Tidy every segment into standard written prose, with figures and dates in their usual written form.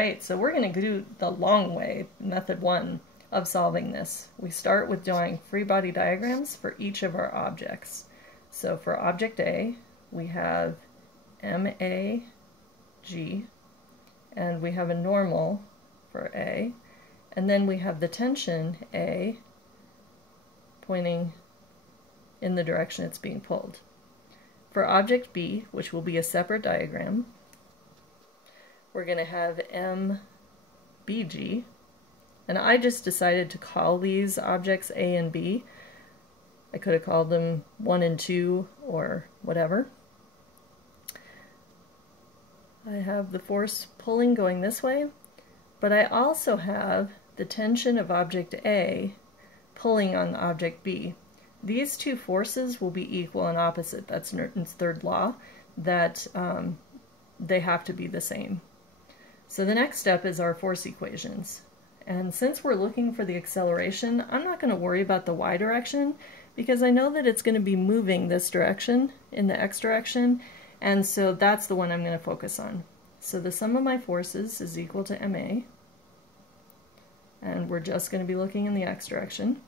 Right, so we're going to do the long way, method 1 of solving this. We start with drawing free body diagrams for each of our objects. So for object A, we have MAG, and we have a normal for A, and then we have the tension A pointing in the direction it's being pulled. For object B, which will be a separate diagram, we're going to have MBG, and I just decided to call these objects A and B. I could have called them 1 and 2 or whatever. I have the force pulling going this way, but I also have the tension of object A pulling on object B. These two forces will be equal and opposite. That's Newton's third law, that they have to be the same. So the next step is our force equations. And since we're looking for the acceleration, I'm not going to worry about the y direction because I know that it's going to be moving this direction in the x direction, and so that's the one I'm going to focus on. So the sum of my forces is equal to ma, and we're just going to be looking in the x direction.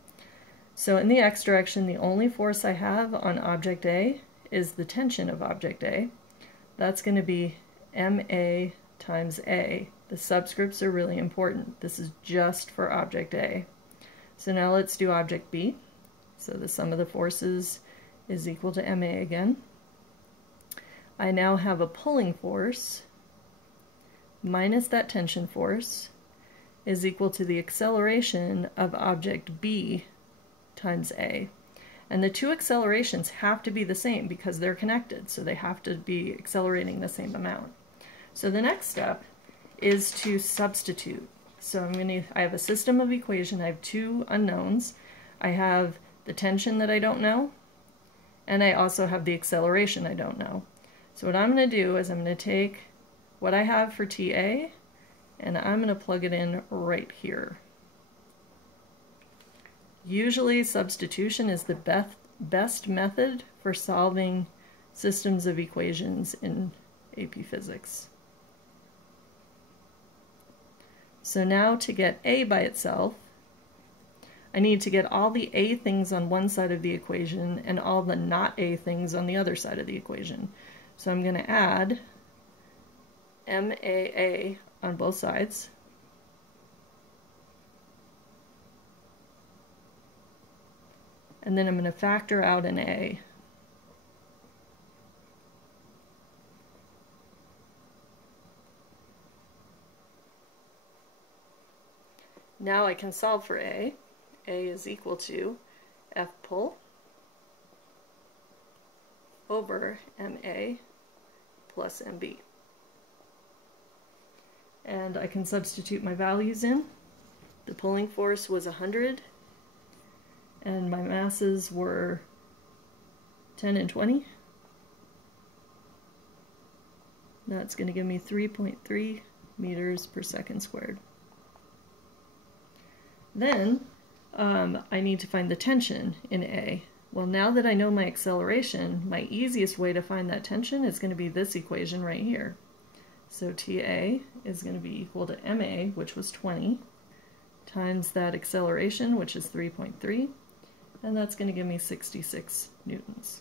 So in the x direction, the only force I have on object A is the tension of object A. That's going to be ma times A. The subscripts are really important. This is just for object A. So now let's do object B. So the sum of the forces is equal to ma again. I now have a pulling force minus that tension force is equal to the acceleration of object B times A. And the two accelerations have to be the same because they're connected, so they have to be accelerating the same amount. So the next step is to substitute. So I have a system of equation. I have two unknowns. I have the tension that I don't know, and I also have the acceleration I don't know. So what I'm going to do is I'm going to take what I have for TA and I'm going to plug it in right here. Usually substitution is the best method for solving systems of equations in AP Physics. So now to get A by itself, I need to get all the A things on one side of the equation and all the not A things on the other side of the equation. So I'm going to add MAA on both sides. And then I'm going to factor out an A. Now I can solve for A. A is equal to F pull over MA plus MB. And I can substitute my values in. The pulling force was 100, and my masses were 10 and 20. That's going to give me 3.3 meters per second squared. Then I need to find the tension in A. Well, now that I know my acceleration, my easiest way to find that tension is going to be this equation right here. So TA is going to be equal to MA, which was 20, times that acceleration, which is 3.3, and that's going to give me 66 newtons.